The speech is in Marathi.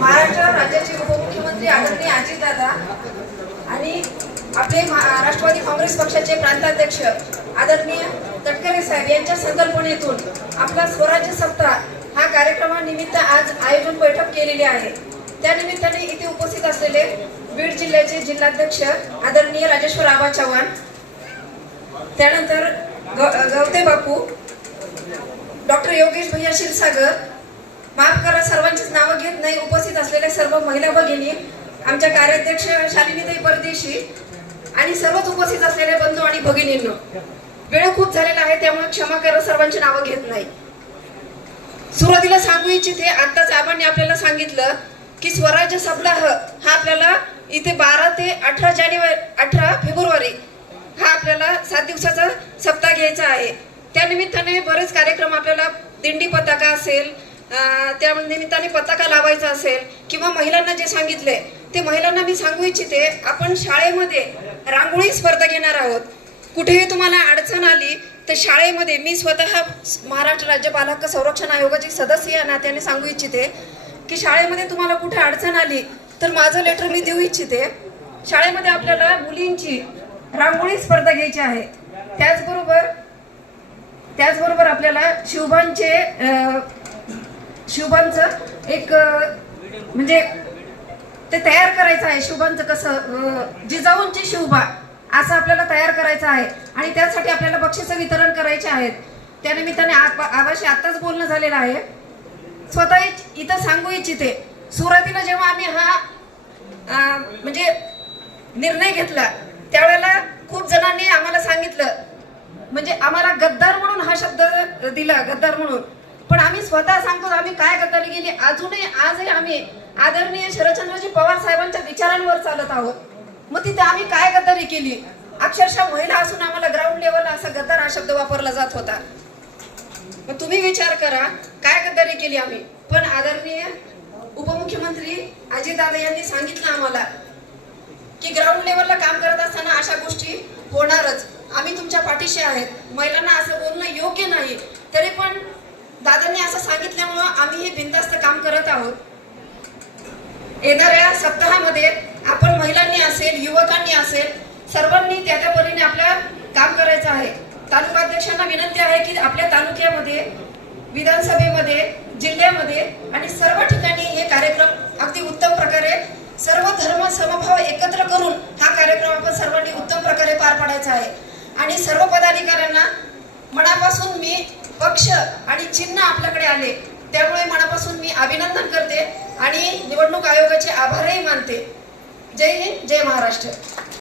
महाराष्ट्र राज्याचे उपमुख्यमंत्री आदरणीय अजितदादा आणि आपले राष्ट्रवादी काँग्रेस पक्षाचे प्रांताध्यक्ष आदरणीय तटकरे साहेब यांच्या संकल्पनेतून आपला स्वराज्य सप्ताह हा कार्यक्रमानिमित्त आज आयोजन बैठक केलेली आहे. त्यानिमित्ताने इथे उपस्थित असलेले बीड जिल्ह्याचे जिल्हाध्यक्ष आदरणीय राजेश्वर आबा चव्हाण त्यानंतर ग- गवते बापू डॉक्टर योगेश भैया क्षीरसागर माफ करा सर्वांचीच नावं घेत नाही. उपस्थित असलेल्या सर्व महिला भगिनी आमच्या कार्याध्यक्ष शालिनीताई परदेशी आणि सर्वच उपस्थित असलेले बंधू आणि भगिनींनो वेळ खूप झालेला आहे त्यामुळे क्षमा करा सर्वांची नावं घेत नाही. सुरुवातीला सांगू इच्छिते आत्ताच आबांनी आपल्याला सांगितलं की स्वराज्य सप्ताह हा आपल्याला इथे बारा ते अठरा जानेवारी अठरा फेब्रुवारी हा आपल्याला सात दिवसाचा सप्ताह घ्यायचा आहे. त्यानिमित्ताने बरेच कार्यक्रम आपल्याला दिंडी पताका असेल त्या निमित्ताने पताका लावायचा असेल किंवा महिलांना जे सांगितले ते महिलांना मी सांगू इच्छिते आपण शाळेमध्ये रांगोळी स्पर्धा घेणार आहोत. कुठेही तुम्हाला अडचण आली तर शाळेमध्ये मी स्वतः महाराष्ट्र राज्य बालहक्क संरक्षण आयोगाची सदस्य या नात्याने सांगू इच्छिते की शाळेमध्ये तुम्हाला कुठे अडचण आली तर माझं लेटर मी देऊ इच्छिते. शाळेमध्ये आपल्याला मुलींची रांगोळी स्पर्धा घ्यायची आहे. त्याचबरोबर त्याचबरोबर आपल्याला शिवबांचे शिवबांचं एक म्हणजे ते तयार करायचं आहे. शिवबांचं कसं जिजाऊंची शिवबा असं आपल्याला तयार करायचं आहे. आणि त्यासाठी आपल्याला बक्षिसं वितरण करायचे आहेत. त्यानिमित्ताने आवाशी आबाशी आत्ताच बोलणं झालेलं आहे. स्वतः इथं सांगू इच्छिते सुरुवातीला जेव्हा आम्ही हा म्हणजे निर्णय घेतला त्यावेळेला खूप जणांनी आम्हाला सांगितलं. म्हणजे आम्हाला गद्दार म्हणून हा शब्द दिला गद्दार म्हणून. पण आम्ही स्वतः सांगतो आम्ही काय गद्दारी केली अजूनही आजही आम्ही आदरणीय शरदचंद्रजी पवार साहेबांच्या विचारांवर चालत आहोत. मग तिथे आम्ही काय गद्दारी केली? अक्षरशः महिला असून आम्हाला ग्राउंड लेवलला असा गद्दार हा शब्द वापरला जात होता. मग तुम्ही विचार करा काय गद्दारी केली आम्ही? पण आदरणीय उपमुख्यमंत्री अजितदादा यांनी सांगितलं आम्हाला की ग्राउंड लेवलला काम करत असताना अशा गोष्टी होणारच. आम्ही तुमच्या पाठीशी आहेत. महिलांना असं बोलणं योग्य नाही. तरी पण दादांनी असं सांगितल्यामुळं आम्ही हे बिनधास्त काम करत आहोत. येणाऱ्या सप्ताहामध्ये आपण महिलांनी असेल युवकांनी असेल सर्वांनी त्या त्या परीने आपल्या काम करायचं आहे. तालुकाध्यक्षांना विनंती आहे की आपल्या तालुक्यामध्ये विधानसभेमध्ये जिल्ह्यामध्ये आणि सर्व ठिकाणी हे कार्यक्रम अगदी उत्तम प्रकारे सर्व धर्म समभाव एकत्र करून हा कार्यक्रम आपण सर्वांनी उत्तम प्रकारे पार पाडायचा आहे. आणि सर्व पदाधिकाऱ्यांना मनापासून मी पक्ष आणि चिन्ह आपल्याकडे आले. त्यामुळे मनापासून मी अभिनंदन करते आणि निवडणूक आयोगाचे आभारही मानते. जय हिंद जय महाराष्ट्र.